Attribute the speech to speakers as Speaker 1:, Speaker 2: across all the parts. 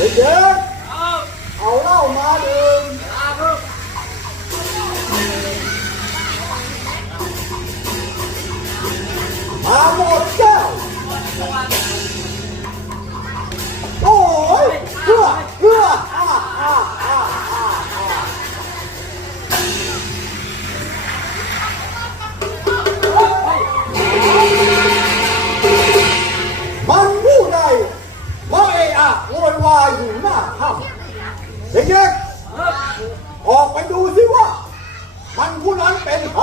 Speaker 1: Let's go! มันผู้นั้นเป็นใคร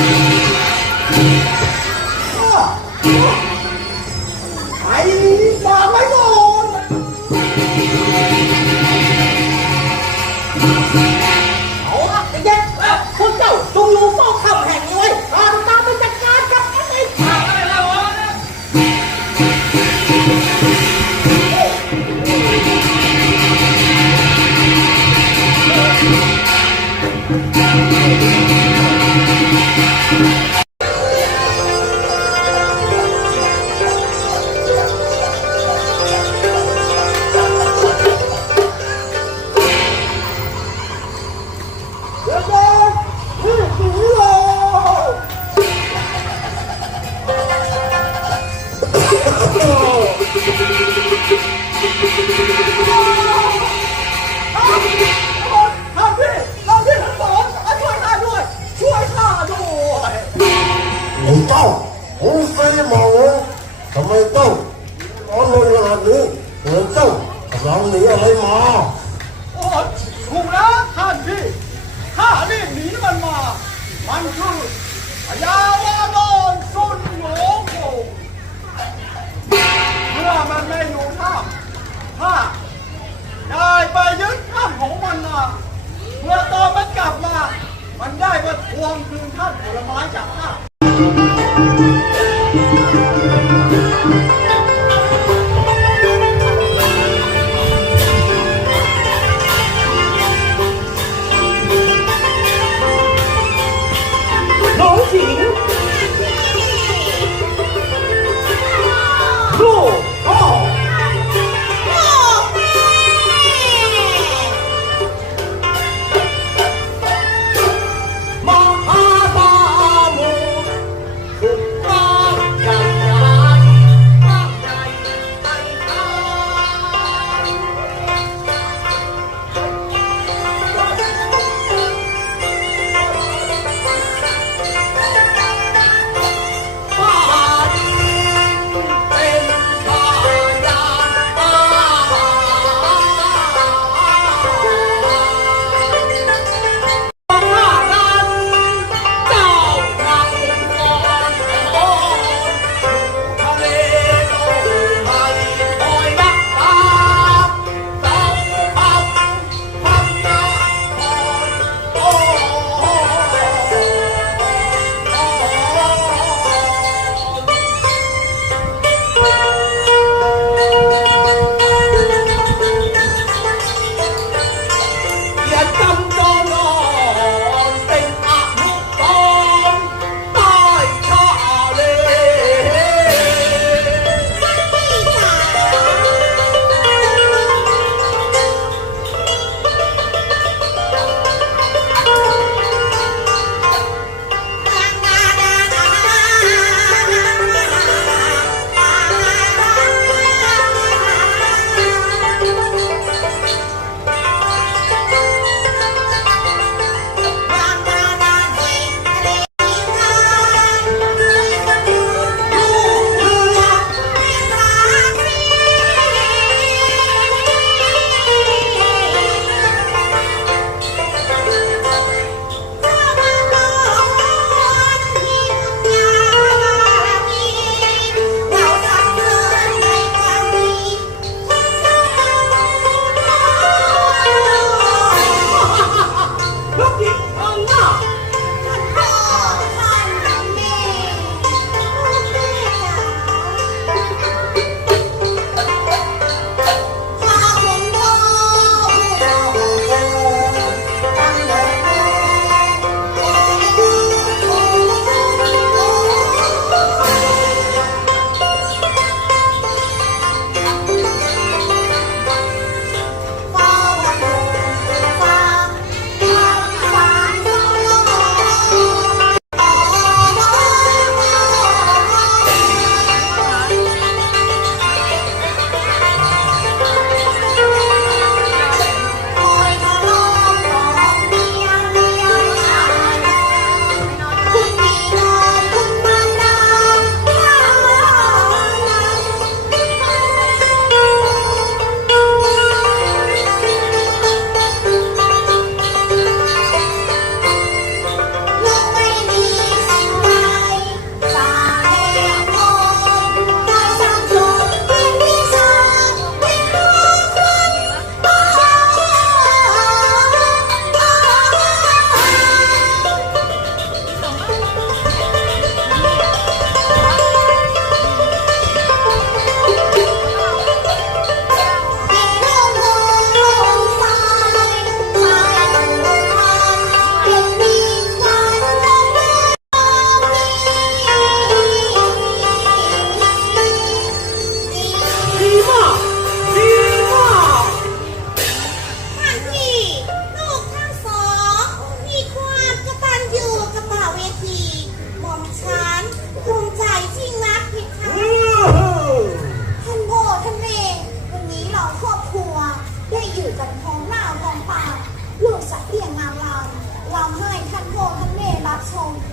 Speaker 2: thank you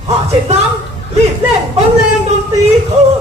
Speaker 2: เพราะฉน้ำรีบเล่นบรรเลงดนตรีเถิด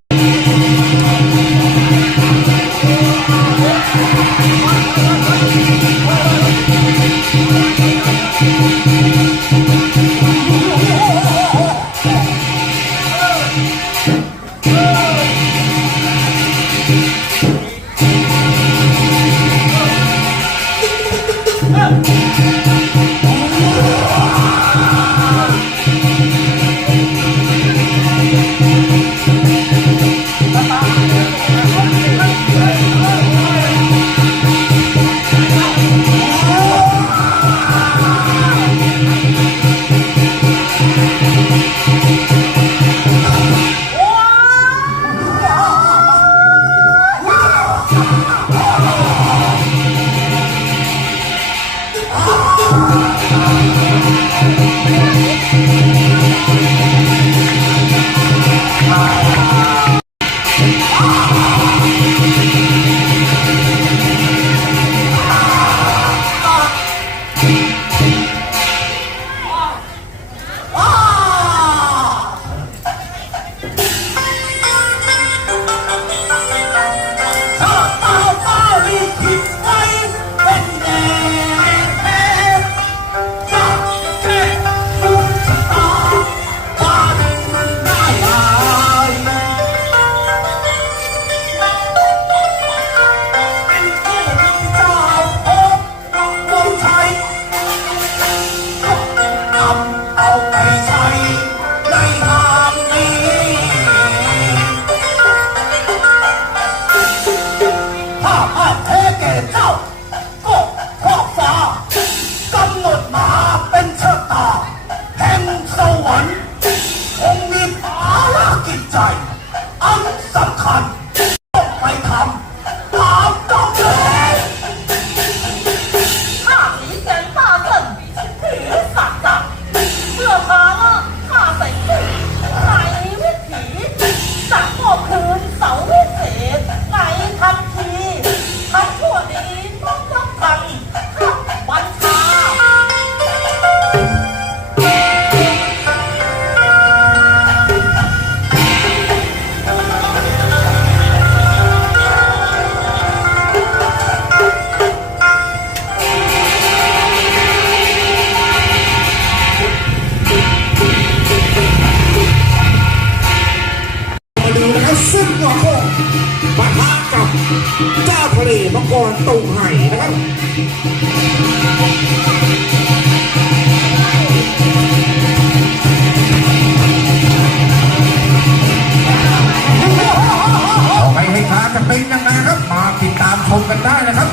Speaker 2: ได้นะครับ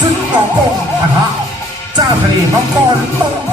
Speaker 2: ซึ่งหมอกงปะทะเจ้าทะเลมังกรต้องไป